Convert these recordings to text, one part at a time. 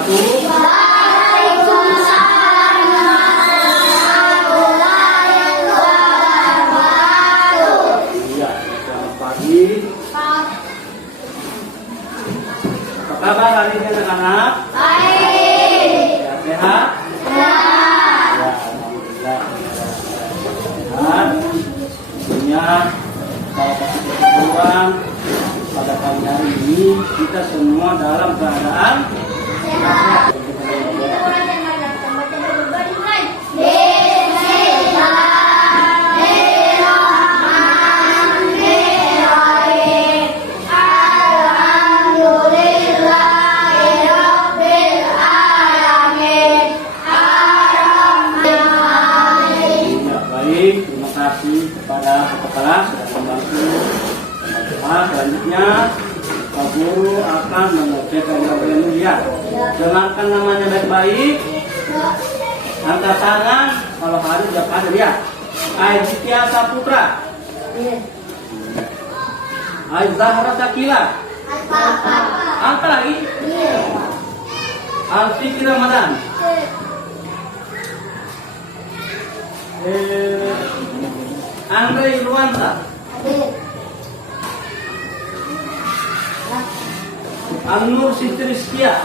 wabarakatuh. Waalaikumsalam warahmatullahi wabarakatuh. Iya, selamat pagi. Apa kabar hari ini anak-anak? Baik. Ya, sehat? Ya. Ya, alhamdulillah. Sehat. Tentunya saya kasih kesimpulan pada pagi hari ini kita semua dalam keadaan sehat. Terima kasih kepada Bapak kelas sudah membantu. Selanjutnya Pak Guru akan mengerjakan yang mulia. Dengarkan namanya baik-baik. Angkat tangan kalau hari sudah pada dia. Aiditya Saputra. Aizahra Sakila. Angkat lagi. Alfikri Ramadan. Andre Irwansa. An-Nur Siti Rizkia.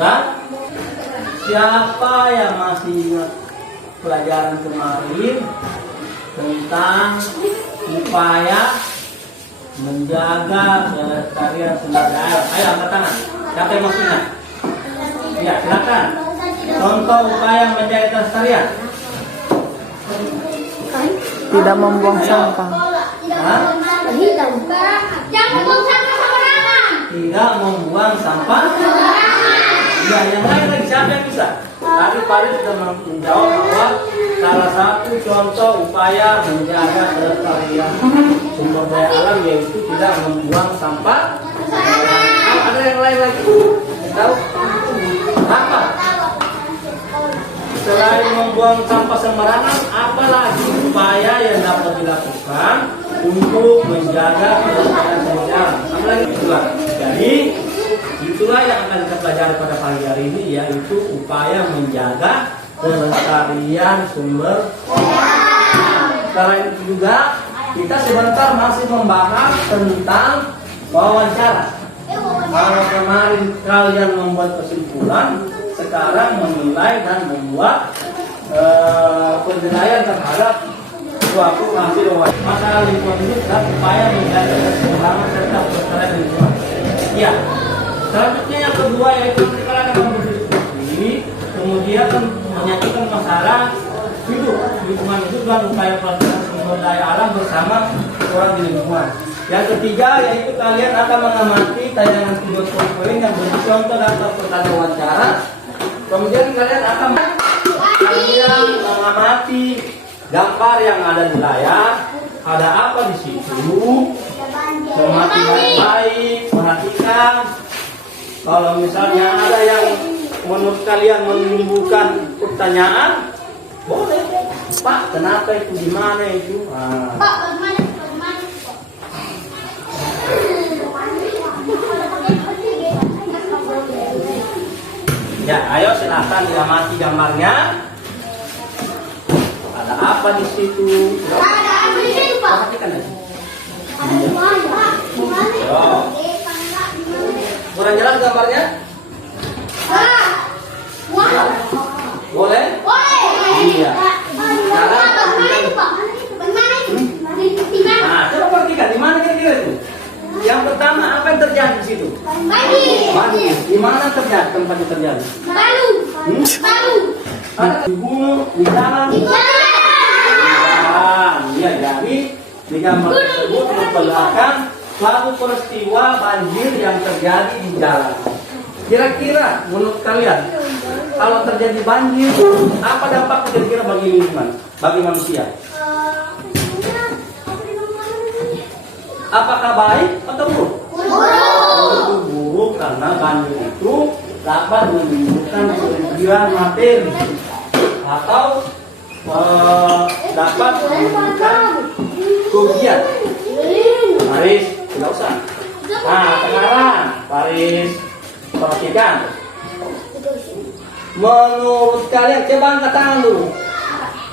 Dan siapa yang masih ingat pelajaran kemarin tentang upaya menjaga kelestarian sumber daya? Ayo angkat tangan. Siapa yang masih ingat? Ya, silakan. Contoh upaya menjaga kelestarian. Tidak membuang sampah. Jangan membuang sampah sembarangan. Tidak membuang sampah. Ya, yang lain lagi siapa yang bisa? Tadi Farid sudah menjawab bahwa salah satu contoh upaya menjaga kelestarian sumber daya alam yaitu tidak membuang sampah. Ada yang lain lagi? Tahu? Apa? Selain membuang sampah sembarangan, apalagi upaya yang dapat dilakukan untuk menjaga kelestarian sumber daya alam? Apalagi itulah. Jadi itulah yang akan kita pelajari pada pagi hari ini, yaitu upaya menjaga kelestarian sumber daya. Selain itu juga kita sebentar masih membahas tentang wawancara. Kalau kemarin kalian membuat kesimpulan, sekarang menilai dan membuat penilaian terhadap suatu hasil wawancara. Masalah lingkungan hidup dan upaya menjaga keseimbangan serta kelestarian lingkungan. Ya. Selanjutnya yang kedua yaitu kita akan berdiskusi, kemudian menyatukan masalah hidup, lingkungan hidup dan upaya pelestarian sumber daya alam bersama orang di lingkungan. Yang ketiga yaitu kalian akan mengamati tayangan video poin yang berisi contoh daftar pertanyaan wawancara. Kemudian kalian akan mengamati gambar yang ada di layar, ada apa di situ. Cermati baik-baik, perhatikan. Kalau misalnya ada yang menurut kalian menimbulkan pertanyaan, boleh Pak, kenapa itu di mana itu? Pak, bagaimana? Bagaimana? Ya, ayo silakan diamati gambarnya. Ada apa di situ? Ada apa di situ, Pak? Perhatikan aja. Pak, gimana? Yo. Kurang jelas gambarnya? Pak, wow. Boleh? Boleh. Iya. Sekarang bagaimana itu, Pak? Bagaimana itu? Di mana? Nah, coba perhatikan di mana kira-kira itu? Yang pertama apa yang terjadi di situ? Banjir. Banjir. Di mana terjadi tempatnya terjadi? Baru. Baru. Ada di gunung, di jalan. Di Jalan. Ya, jadi di gambar tersebut memperlihatkan suatu peristiwa banjir yang terjadi di jalan. Kira-kira menurut kalian kalau terjadi banjir apa dampaknya kira-kira bagi lingkungan, bagi manusia? Apakah baik atau buruk? Itu buruk karena banjir itu dapat menimbulkan kerugian materi atau dapat menimbulkan kerugian. Paris, tidak usah. Nah, sekarang Paris perhatikan. Menurut kalian, coba angkat tangan dulu.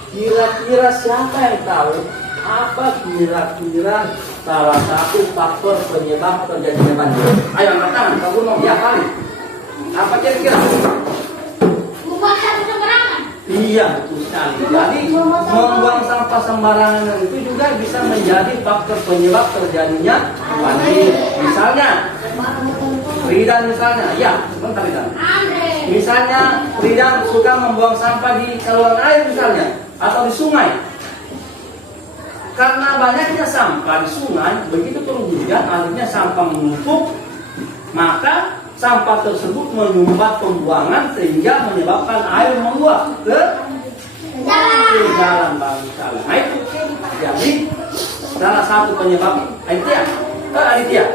Kira-kira siapa yang tahu apa kira-kira salah satu faktor penyebab terjadinya banjir? Ayo angkat tangan, kamu mau ya kali. Apa kira-kira? Buang sampah sembarangan. Iya, betul sekali. Jadi membuang sampah sembarangan itu juga bisa menjadi faktor penyebab terjadinya banjir. Misalnya, Ridan misalnya, ya, sebentar Ridan. Misalnya Ridan suka membuang sampah di saluran air misalnya, atau di sungai. Karena banyaknya sampah di sungai, begitu turun hujan, akhirnya sampah menumpuk, maka sampah tersebut menyumbat pembuangan sehingga menyebabkan air meluap ke jalan bangsa. Nah itu, jadi salah satu penyebab Aditya. Aditya.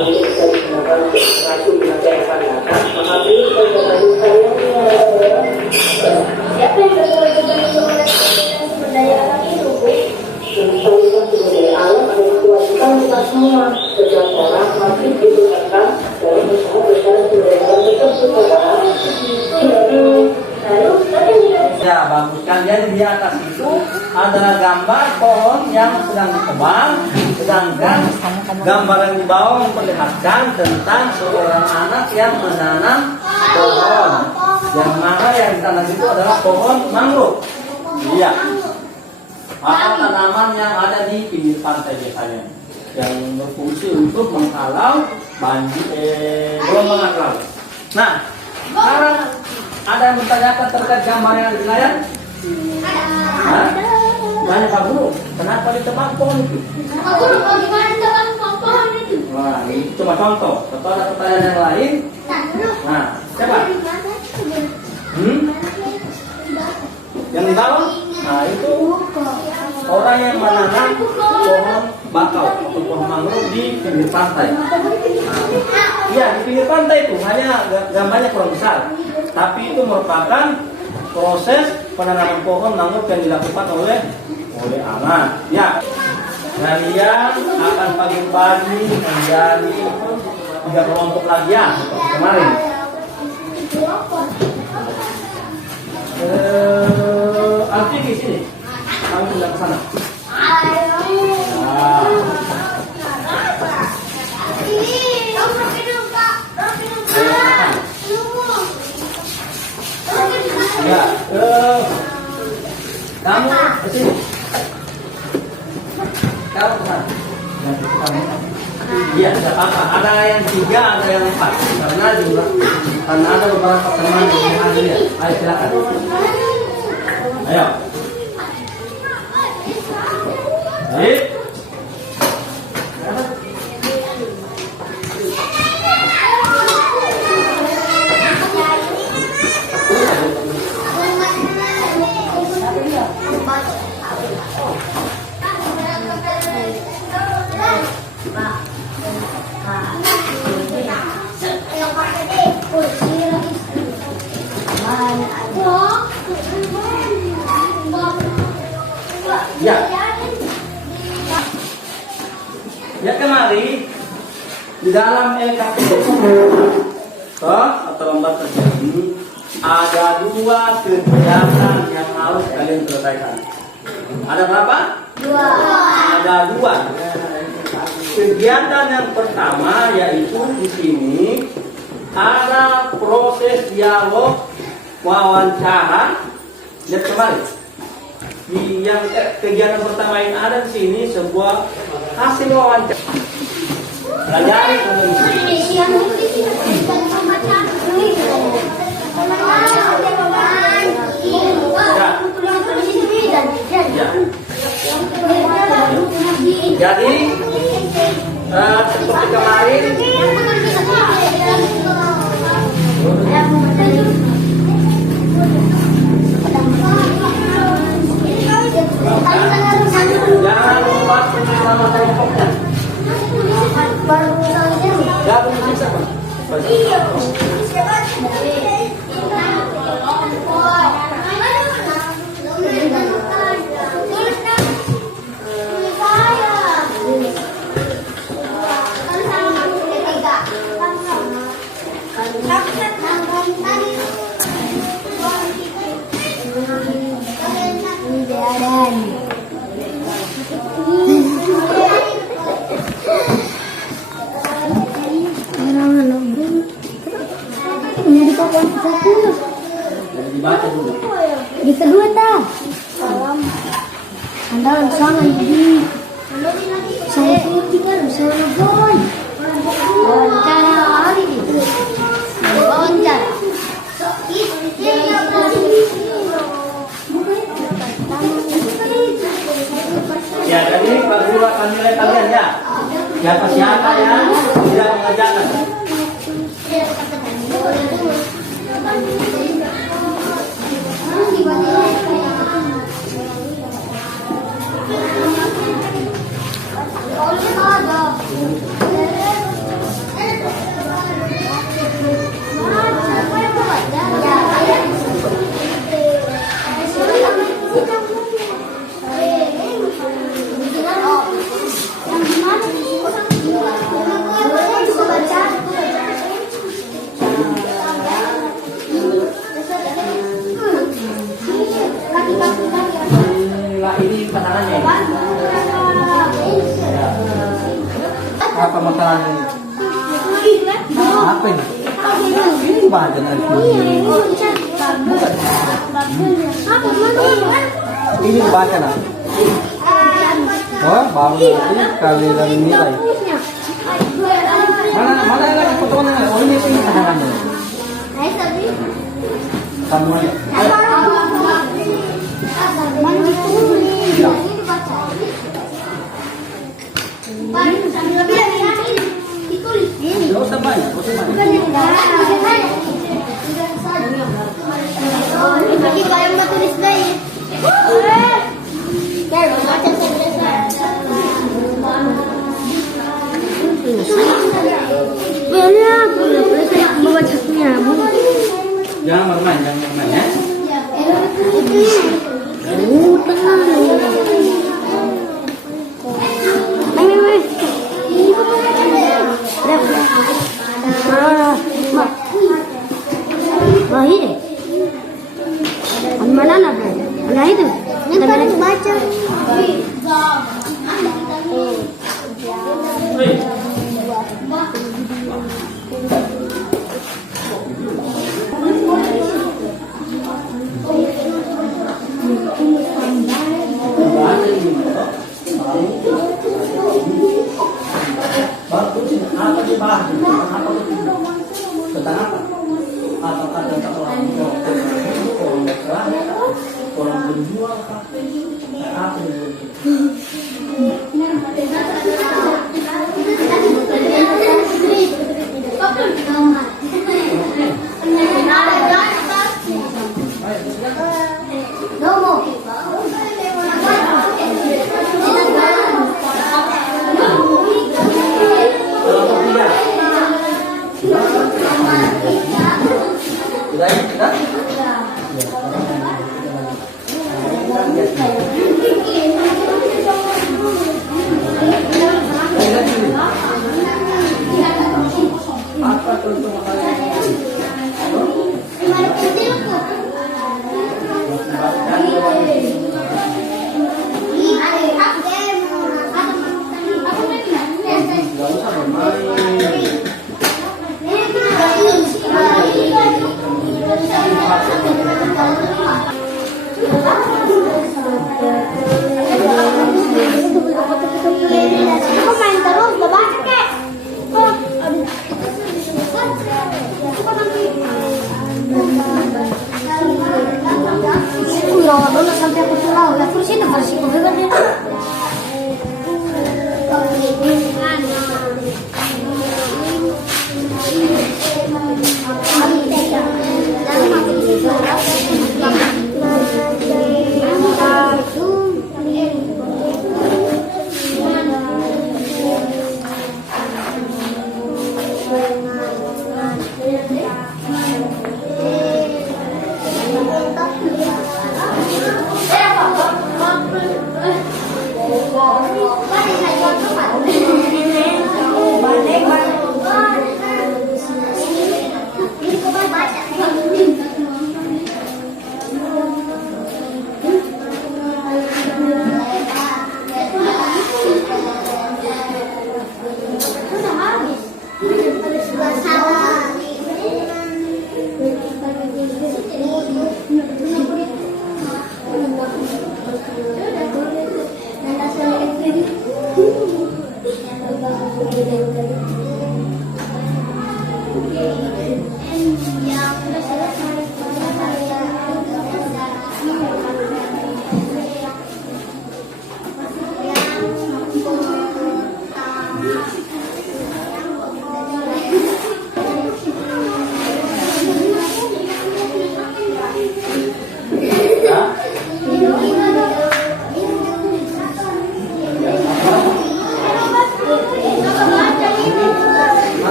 ini bisa digunakan untuk racun yang saya akan datang, maka pilih bagi sayangnya. Siapa yang berkewajiban sumber daya alam itu? Mengumpulkan sumber daya alam ada kewajiban kita semua. Setiap orang wajib digunakan dalam usaha besaran sumber daya alam tersebut. Ya, bagus kan. Jadi di atas itu adalah gambar pohon yang sedang berkembang, sedangkan gambaran di bawah memperlihatkan tentang seorang anak yang menanam pohon. Yang mana yang ditanam itu adalah pohon mangrove. Iya. Apa tanaman yang ada di pinggir pantai biasanya, yang berfungsi untuk menghalau banjir gelombang laut. Nah, sekarang ada yang bertanyakan terkait gambar yang ada di layar? Hah? Tanya Pak Guru, kenapa ditebang pohon itu? Pak Guru, bagaimana tebang pohon itu? Nah, ini cuma contoh. Atau ada pertanyaan yang lain? Nah, coba. Yang di bawah? Nah, itu orang yang menanam pohon bakau atau pohon mangrove di pinggir pantai. Iya, di pinggir pantai itu hanya gambarnya kurang besar, tapi itu merupakan proses penanaman pohon mangrove yang dilakukan oleh anak. Ya, kalian akan bagi-bagi menjadi 3 kelompok lagi ya, seperti kemarin. Alfi di sini, kamu pindah ke sana. Ya, kamu ke sini. Kamu ke sana. Iya, tidak apa-apa. Ada yang 3, ada yang 4. Karena ada beberapa teman yang hadir ya. Ayo silakan. Ayo. Baik. Ya. Ya, kemari di dalam LKPD atau lomba kerja ini ada 2 kegiatan yang harus kalian selesaikan. Ada berapa? 2. Ada 2. Kegiatan yang pertama yaitu di sini ada proses dialog wawancara. Lihat kemarin. Di yang kegiatan pertama yang ada di sini sebuah hasil wawancara. Pelajari Indonesia. Jadi seperti kemarin jangan lupa sama kelompoknya. Gabung di siapa? Dibaca dulu. Di kedua tak. Anda sana jadi. Saya tinggal sana boy. Wawancara hari itu. Wawancara. Ya, jadi Pak Guru akan nilai kalian ya. Siapa yang tidak mengerjakan. Oleh ada. makanan ini. Apa ini? Ini bahan dari ini baca lah. Oh, baru nanti kali dari nilai. Mana yang lagi foto mana? Oh ini tangannya. Semuanya. Gak usah banyak, gak usah banyak. Jangan bermain ya. Tentang apa? Apakah tentang orang berjual apa sampai aku pulau ya terus itu bersih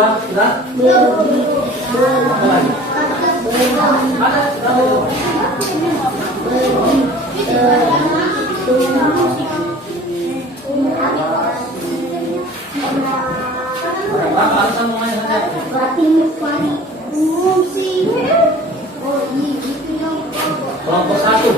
kedua sudah. Apa lagi? Ada sudah. Berapa alasan namanya saja? Kelompok 1.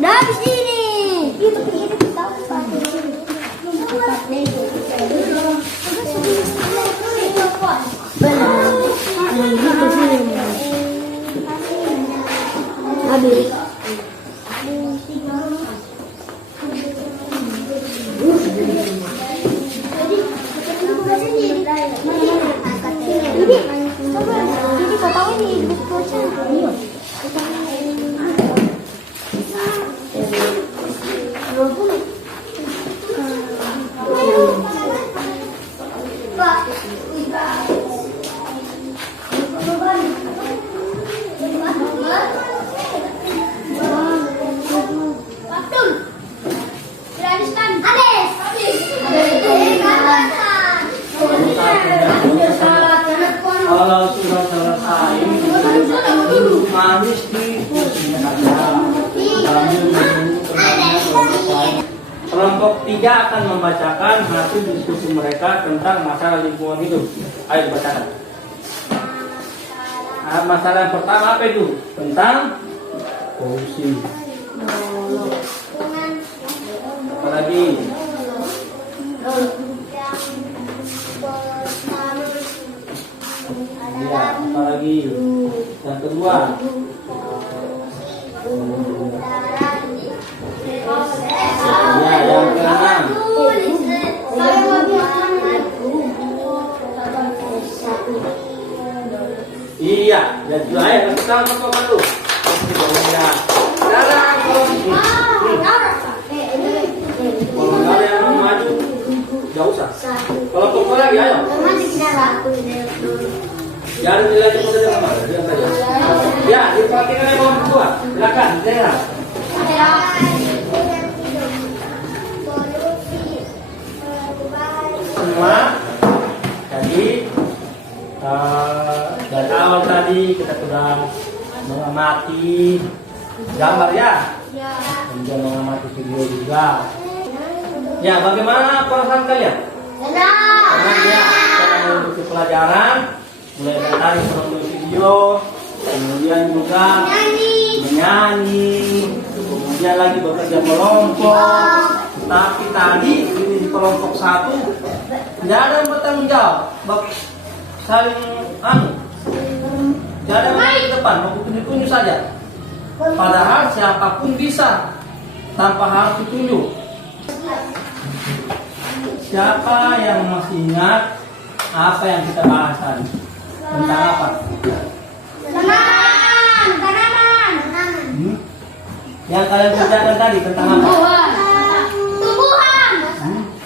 Dari sini. Kalau sudah selesai, manis di kursinya saja. Kelompok 3 akan membacakan hasil diskusi mereka tentang masalah lingkungan hidup. Ayo dibacakan. Masalah yang pertama apa itu? Tentang polusi. Apa lagi? Ya, apa lagi? Yang kedua. Ya, yang keenam. Iya, dan juga ayo kita ngomong dulu. Ya. Sekarang kalau kalian mau maju, nggak usah. Kalau pokok lagi, ayo. Jangan dilihat cepat saja sama, diam saja. Ya, diperhatikan yang bawah kedua. Silakan, Zera. Semua. Jadi dari awal tadi kita sudah mengamati gambar ya, kemudian mengamati video juga. Ya, bagaimana perasaan kalian? Senang ya, kita mengikuti pelajaran, mulai dari menonton video, kemudian juga menyanyi, kemudian lagi bekerja kelompok. Tapi tadi ini di kelompok 1 tidak ada yang bertanggung jawab, saling tidak ada yang di depan, mau tunjuk saja. Padahal siapapun bisa tanpa harus ditunjuk. Siapa yang masih ingat apa yang kita bahas tadi? Tentang apa? Tanaman. Yang kalian kerjakan tadi tentang apa? Tumbuhan.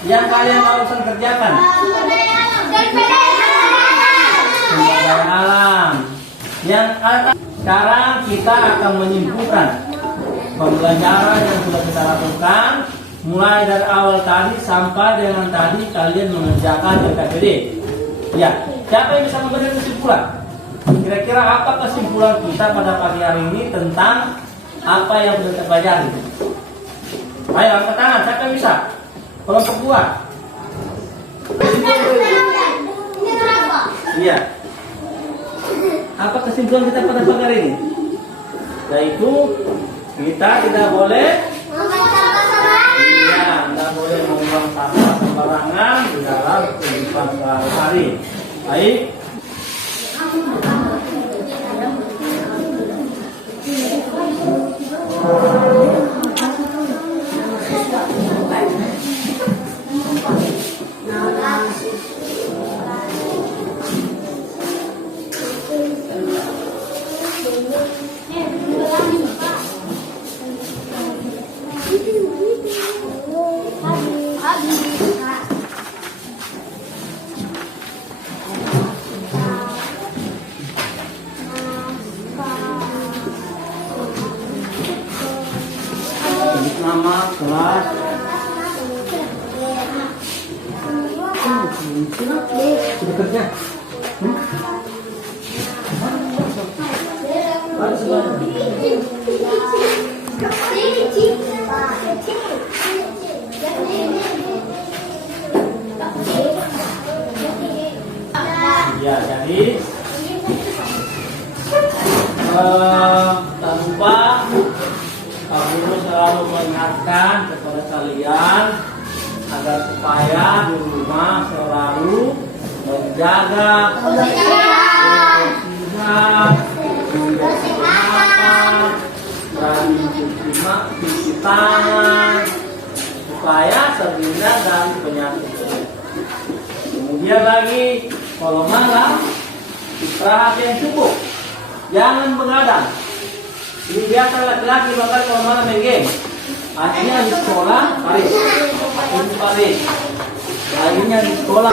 Yang kalian barusan kerjakan? Sumber daya alam. Yang sekarang kita akan menyimpulkan pembelajaran yang sudah kita lakukan mulai dari awal tadi sampai dengan tadi kalian mengerjakan LKPD. Ya, siapa yang bisa memberikan kesimpulan? Kira-kira apa kesimpulan kita pada pagi hari ini tentang apa yang sudah kita pelajari? Ayo angkat tangan, siapa yang bisa? Kelompok 2. Ini kenapa? Iya. Apa kesimpulan kita pada pagi hari ini? Yaitu kita tidak boleh tidak boleh membuang sampah sembarangan di dalam kehidupan sehari-hari. Baik. Sebut nama kelas. Sudah kerja? Ada sebenarnya. Ya, jadi tak lupa Pak Guru selalu mengingatkan kepada kalian agar supaya di rumah selalu menjaga kebersihan, kesehatan, dan cuci tangan supaya terhindar dari penyakit. Kemudian lagi kalau malam istirahat yang cukup, jangan begadang. Ini biasa laki-laki bakal kalau malam main game. Akhirnya di sekolah Paris, ini Paris. Akhirnya di sekolah.